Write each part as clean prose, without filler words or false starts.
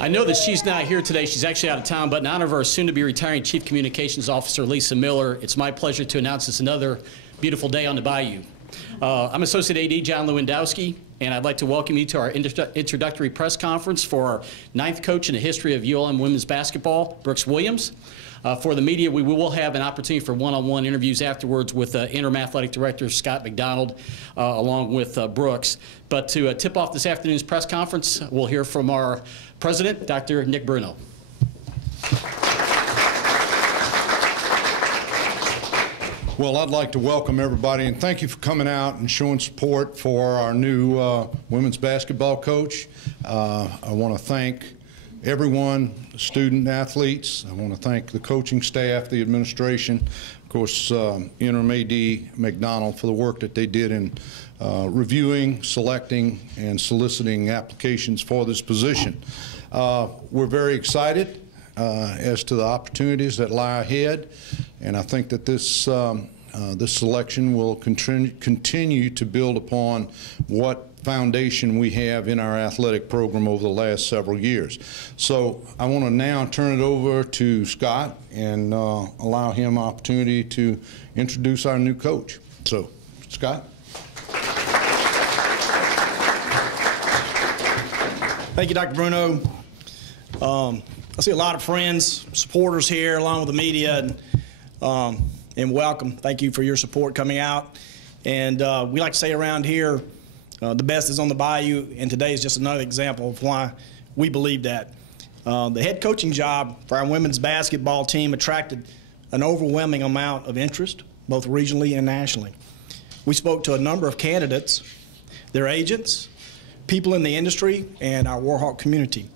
I know that she's not here today. She's actually out of town, but in honor of our soon-to-be retiring Chief Communications Officer, Lisa Miller, it's my pleasure to announce it's another beautiful day on the Bayou. I'm Associate AD John Lewandowski, and I'd like to welcome you to our introductory press conference for our 9th coach in the history of ULM women's basketball, Brooks Williams. For the media, we will have an opportunity for one-on-one interviews afterwards with Interim Athletic Director Scott McDonald, along with Brooks. But to tip off this afternoon's press conference, we'll hear from our President, Dr. Nick Bruno. Well, I'd like to welcome everybody and thank you for coming out and showing support for our new women's basketball coach. I want to thank everyone, the student athletes. I want to thank the coaching staff, the administration, of course, Interim AD McDonald for the work that they did in reviewing, selecting, and soliciting applications for this position. We're very excited as to the opportunities that lie ahead, and I think that this this selection will continue to build upon what foundation we have in our athletic program over the last several years. So I want to now turn it over to Scott and allow him opportunity to introduce our new coach. So, Scott. Thank you, Dr. Bruno. I see a lot of friends, supporters here, along with the media, and welcome. Thank you for your support coming out. And we like to say around here, the best is on the Bayou, and today is just another example of why we believe that. The head coaching job for our women's basketball team attracted an overwhelming amount of interest, both regionally and nationally. We spoke to a number of candidates, their agents, people in the industry, and our Warhawk community.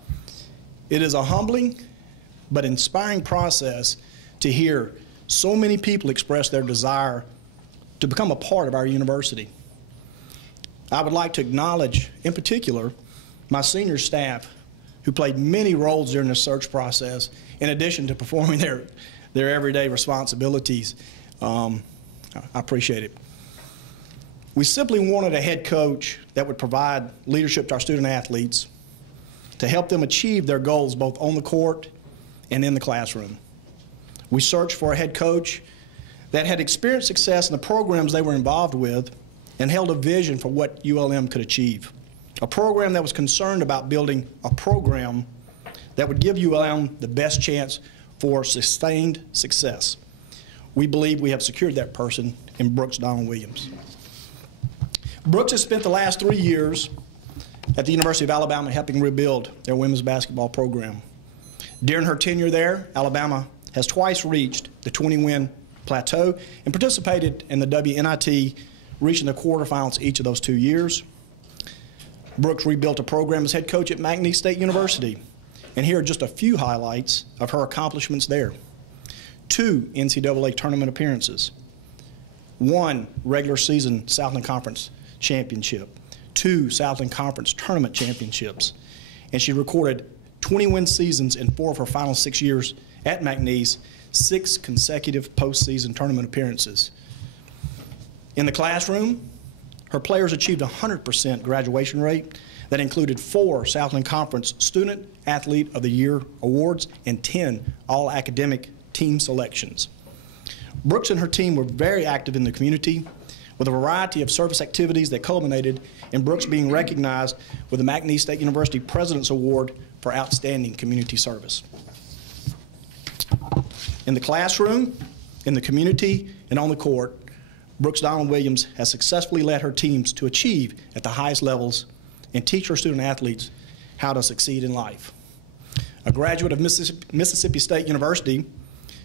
It is a humbling but inspiring process to hear so many people express their desire to become a part of our university. I would like to acknowledge, in particular, my senior staff who played many roles during the search process in addition to performing their everyday responsibilities. I appreciate it. We simply wanted a head coach that would provide leadership to our student athletes to help them achieve their goals both on the court and in the classroom. We searched for a head coach that had experienced success in the programs they were involved with and held a vision for what ULM could achieve. A program that was concerned about building a program that would give ULM the best chance for sustained success. We believe we have secured that person in Brooks Donald Williams. Brooks has spent the last 3 years at the University of Alabama helping rebuild their women's basketball program. During her tenure there, Alabama has twice reached the 20-win plateau and participated in the WNIT, reaching the quarterfinals each of those 2 years. Brooks rebuilt a program as head coach at McNeese State University, and here are just a few highlights of her accomplishments there. 2 NCAA tournament appearances, 1 regular season Southland Conference championship, 2 Southland Conference tournament championships, and she recorded 20-win seasons in 4 of her final 6 years at McNeese, 6 consecutive postseason tournament appearances. In the classroom, her players achieved a 100% graduation rate that included 4 Southland Conference Student Athlete of the Year awards and 10 all-academic team selections. Brooks and her team were very active in the community with a variety of service activities that culminated in Brooks being recognized with the McNeese State University President's Award for Outstanding Community Service. In the classroom, in the community, and on the court, Brooks Donald Williams has successfully led her teams to achieve at the highest levels and teach her student athletes how to succeed in life. A graduate of Mississippi State University,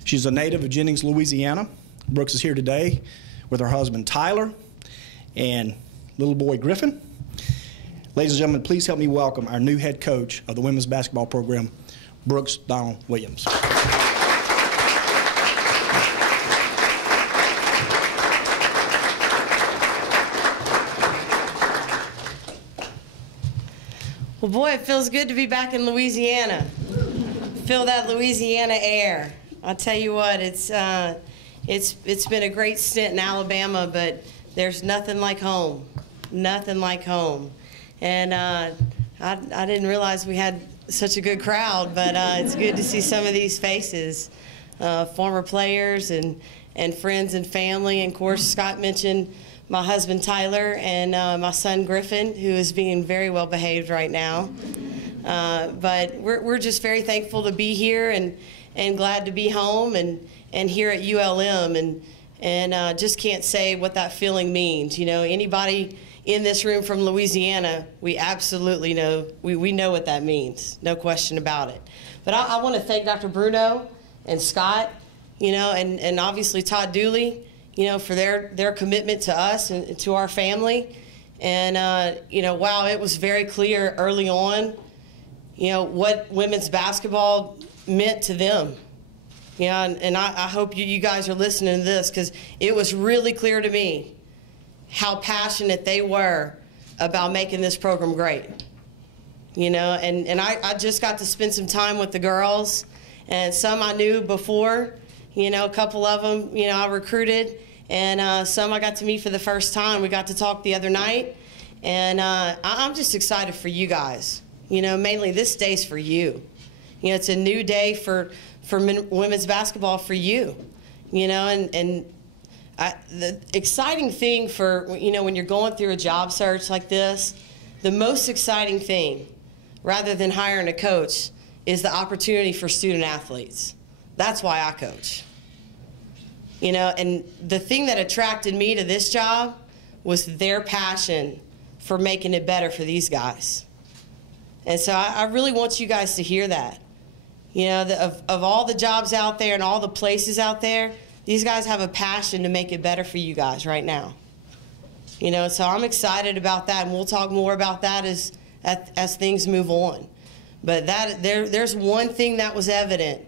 she's a native of Jennings, Louisiana. Brooks is here today with her husband Tyler and little boy Griffin. Ladies and gentlemen, please help me welcome our new head coach of the women's basketball program, Brooks Donald Williams. Well, boy, it feels good to be back in Louisiana. Feel that Louisiana air. I'll tell you what, it's been a great stint in Alabama, but there's nothing like home. Nothing like home. And I didn't realize we had such a good crowd, but it's good to see some of these faces, former players and friends and family. And of course, Scott mentioned my husband Tyler and my son Griffin, who is being very well behaved right now. But we're just very thankful to be here and glad to be home and here at ULM, and just can't say what that feeling means. You know, anybody in this room from Louisiana, we absolutely know, we know what that means, no question about it. But I want to thank Dr. Bruno and Scott, you know, and obviously Todd Dooley, you know, for their commitment to us and to our family. And, you know, wow, it was very clear early on, you know, what women's basketball meant to them. Yeah, and I hope you guys are listening to this, because it was really clear to me how passionate they were about making this program great. You know, and I just got to spend some time with the girls, and some I knew before, you know, a couple of them, you know, I recruited, and some I got to meet for the first time. We got to talk the other night, and I'm just excited for you guys. You know, mainly this day's for you. You know, it's a new day for women's basketball for you. You know, and the exciting thing for, you know, when you're going through a job search like this, the most exciting thing, rather than hiring a coach, is the opportunity for student athletes. That's why I coach. You know, and the thing that attracted me to this job was their passion for making it better for these guys. And so I really want you guys to hear that. You know, of all the jobs out there and all the places out there, these guys have a passion to make it better for you guys right now. You know, so I'm excited about that, and we'll talk more about that as things move on. But there's one thing that was evident,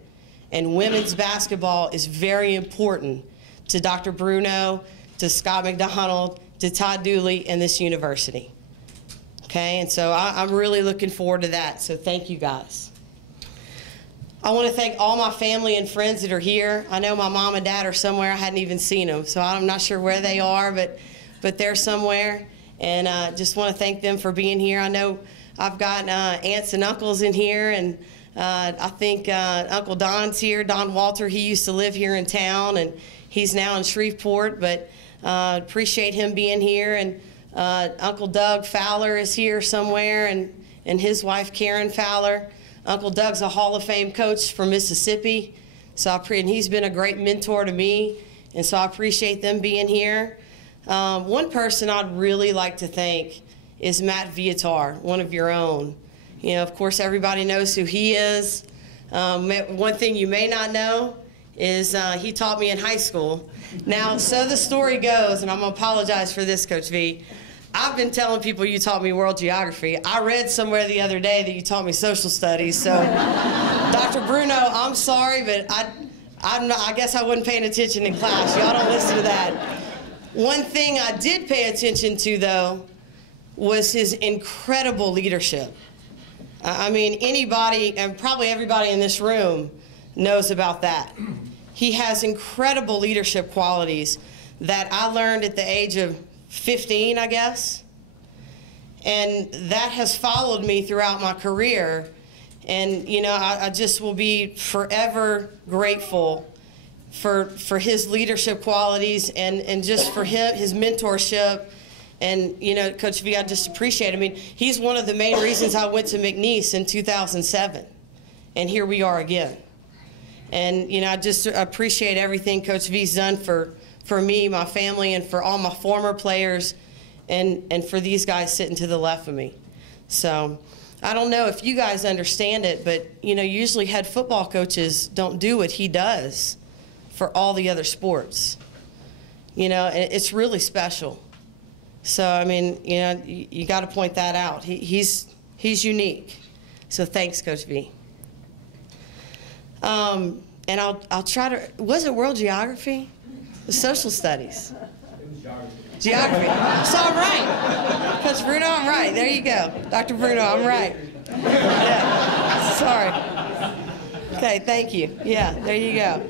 and women's basketball is very important to Dr. Bruno, to Scott McDonald, to Todd Dooley, and this university. Okay, and so I'm really looking forward to that, so thank you guys. I want to thank all my family and friends that are here. I know my mom and dad are somewhere. I hadn't even seen them, so I'm not sure where they are, but they're somewhere. And just want to thank them for being here. I know I've got aunts and uncles in here, and I think Uncle Don's here. Don Walter, he used to live here in town, and he's now in Shreveport, but appreciate him being here. And Uncle Doug Fowler is here somewhere, and his wife Karen Fowler. Uncle Doug's a Hall of Fame coach from Mississippi, and he's been a great mentor to me, and so I appreciate them being here. One person I'd really like to thank is Matt Viatar, one of your own. You know, of course, everybody knows who he is. One thing you may not know is he taught me in high school. Now, so the story goes, and I'm going to apologize for this, Coach V. I've been telling people you taught me world geography. I read somewhere the other day that you taught me social studies. So, Dr. Bruno, I'm sorry, but I guess I wasn't paying attention in class. Y'all don't listen to that. One thing I did pay attention to, though, was his incredible leadership. I mean, anybody, and probably everybody in this room, knows about that. He has incredible leadership qualities that I learned at the age of 15, I guess. And that has followed me throughout my career. And, you know, I just will be forever grateful for his leadership qualities and just for his mentorship. And, you know, Coach V, I just appreciate it. I mean, he's one of the main reasons I went to McNeese in 2007. And here we are again. And, you know, I just appreciate everything Coach V's done for me, my family, and for all my former players, and for these guys sitting to the left of me. So I don't know if you guys understand it, but, you know, usually head football coaches don't do what he does for all the other sports. You know, and it's really special. So, I mean, you know, you got to point that out. He's unique. So thanks, Coach V. And I'll try to, was it world geography? Social studies. It was geography. So I'm right. Coach Bruno, I'm right. There you go. Dr. Bruno, I'm right. Yeah. Sorry. Okay, thank you. Yeah, there you go.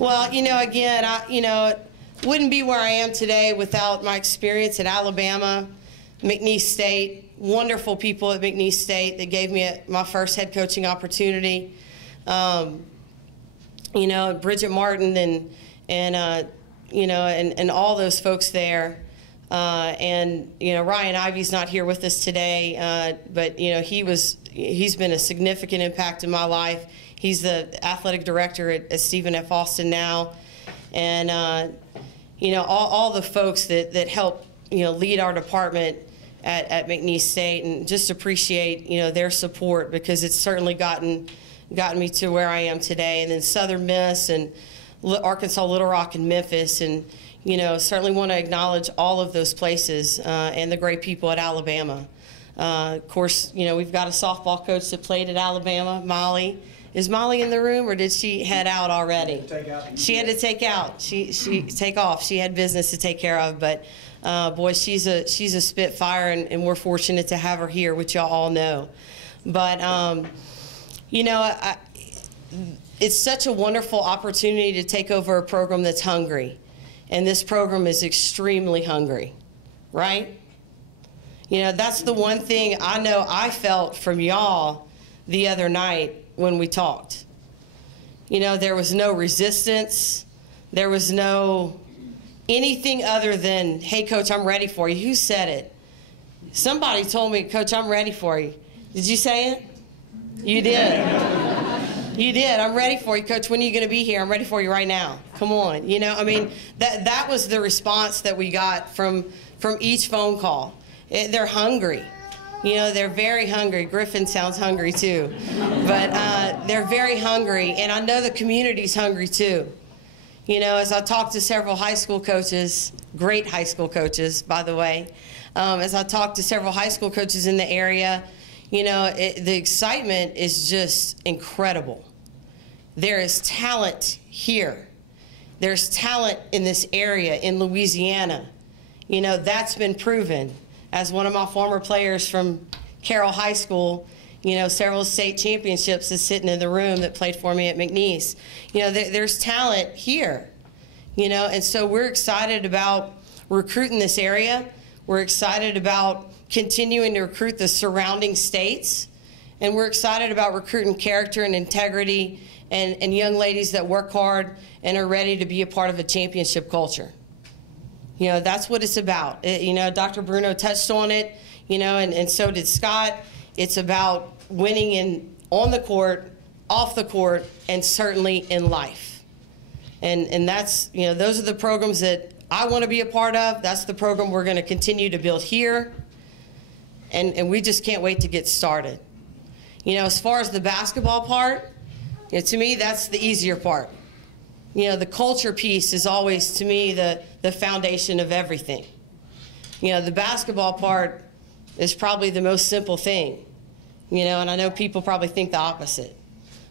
Well, you know, again, wouldn't be where I am today without my experience at Alabama, McNeese State, wonderful people at McNeese State that gave me my first head coaching opportunity. You know, Bridget Martin and you know, and all those folks there. And you know, Ryan Ivey's not here with us today, but you know, he's been a significant impact in my life. He's the athletic director at Stephen F. Austin now, and you know, all the folks that help, you know, lead our department at McNeese State, and just appreciate, you know, their support, because it's certainly gotten me to where I am today. And then Southern Miss and Arkansas Little Rock and Memphis, and you know, certainly want to acknowledge all of those places and the great people at Alabama. Of course, you know, we've got a softball coach that played at Alabama, Molly. Is Molly in the room, or did she head out already? She had to take out. She take off. She had business to take care of. But boy, she's a spitfire, and we're fortunate to have her here, which y'all all know. But you know, it's such a wonderful opportunity to take over a program that's hungry, and this program is extremely hungry, right? You know, that's the one thing I know I felt from y'all the other night when we talked. You know, there was no resistance. There was no anything other than, hey, Coach, I'm ready for you. Who said it? Somebody told me, Coach, I'm ready for you. Did you say it? You did. You did. I'm ready for you, Coach. When are you going to be here? I'm ready for you right now. Come on. You know, I mean, that was the response that we got from each phone call. They're hungry. You know, they're very hungry. Griffin sounds hungry too. But they're very hungry, and I know the community's hungry too. You know, as I talk to several high school coaches, great high school coaches, by the way, as I talk to several high school coaches in the area, you know, the excitement is just incredible. There is talent here. There's talent in this area, in Louisiana. You know, that's been proven. As one of my former players from Carroll High School, you know, several state championships is sitting in the room that played for me at McNeese. You know, there's talent here, you know, and so we're excited about recruiting this area. We're excited about continuing to recruit the surrounding states, and we're excited about recruiting character and integrity and young ladies that work hard and are ready to be a part of a championship culture. You know, that's what it's about. You know, Dr. Bruno touched on it, you know, and so did Scott. It's about winning on the court, off the court, and certainly in life. And that's, you know, those are the programs that I want to be a part of. That's the program we're going to continue to build here. And we just can't wait to get started. You know, as far as the basketball part, you know, to me, that's the easier part. You know, the culture piece is always, to me, the foundation of everything. You know, the basketball part is probably the most simple thing. You know, and I know people probably think the opposite.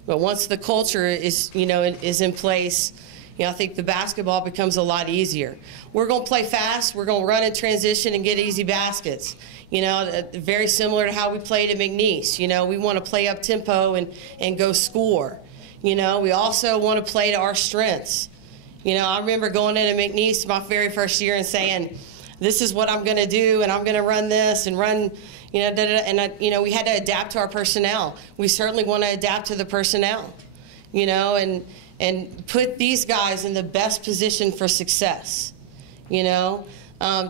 But once the culture is, you know, is in place, you know, I think the basketball becomes a lot easier. We're going to play fast. We're going to run in transition and get easy baskets. You know, very similar to how we played at McNeese. You know, we want to play up tempo and go score. You know, we also want to play to our strengths. You know, I remember going into McNeese my very first year and saying, this is what I'm going to do, and I'm going to run this and run, you know, and you know, we had to adapt to our personnel. We certainly want to adapt to the personnel, you know, and put these guys in the best position for success, you know.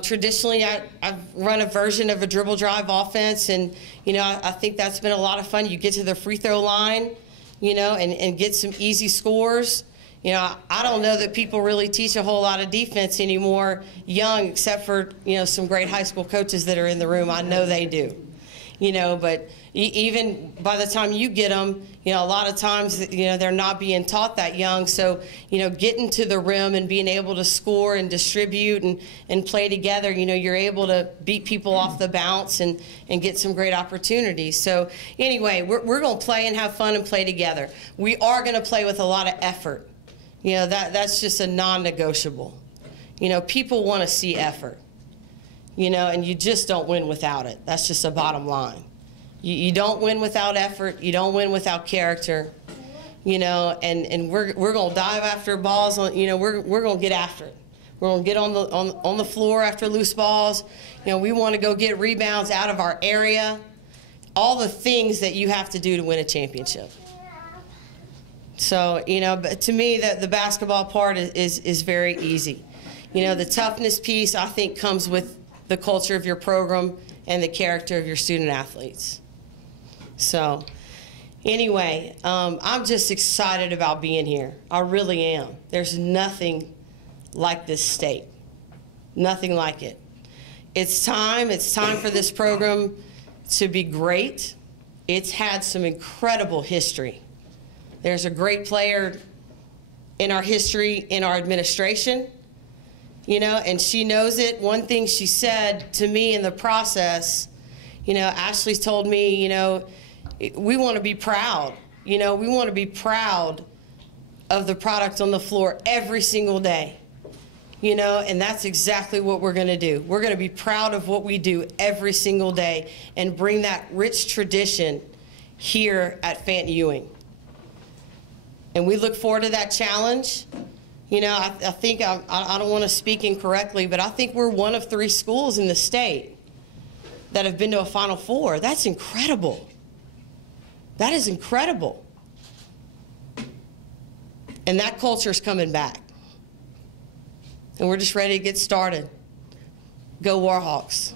Traditionally, I've run a version of a dribble drive offense, and, you know, I think that's been a lot of fun. You get to the free throw line, you know, and get some easy scores. You know, I don't know that people really teach a whole lot of defense anymore young, except for, you know, some great high school coaches that are in the room. I know they do, you know, but even by the time you get them, you know, a lot of times, you know, they're not being taught that young. So, you know, getting to the rim and being able to score and distribute and play together, you know, you're able to beat people off the bounce and get some great opportunities. So anyway, we're going to play and have fun and play together. We are going to play with a lot of effort. You know, that's just a non-negotiable. You know, people want to see effort, you know, and you just don't win without it. That's just a bottom line. You don't win without effort. You don't win without character, you know, and we're going to dive after balls. You know, we're going to get after it. We're going to get on the floor after loose balls. You know, we want to go get rebounds out of our area. All the things that you have to do to win a championship. So, you know, but to me, the basketball part is very easy. You know, the toughness piece, I think, comes with the culture of your program and the character of your student athletes. So, anyway, I'm just excited about being here. I really am. There's nothing like this state. Nothing like it. It's time for this program to be great. It's had some incredible history. There's a great player in our history, in our administration, you know, and she knows it. One thing she said to me in the process, you know, Ashley's told me, you know, we want to be proud. You know, we want to be proud of the product on the floor every single day. You know, and that's exactly what we're going to do. We're going to be proud of what we do every single day and bring that rich tradition here at Fenton Ewing. And we look forward to that challenge. You know, I think, I don't want to speak incorrectly, but I think we're one of 3 schools in the state that have been to a Final Four. That's incredible. That is incredible. And that culture is coming back. And we're just ready to get started. Go Warhawks.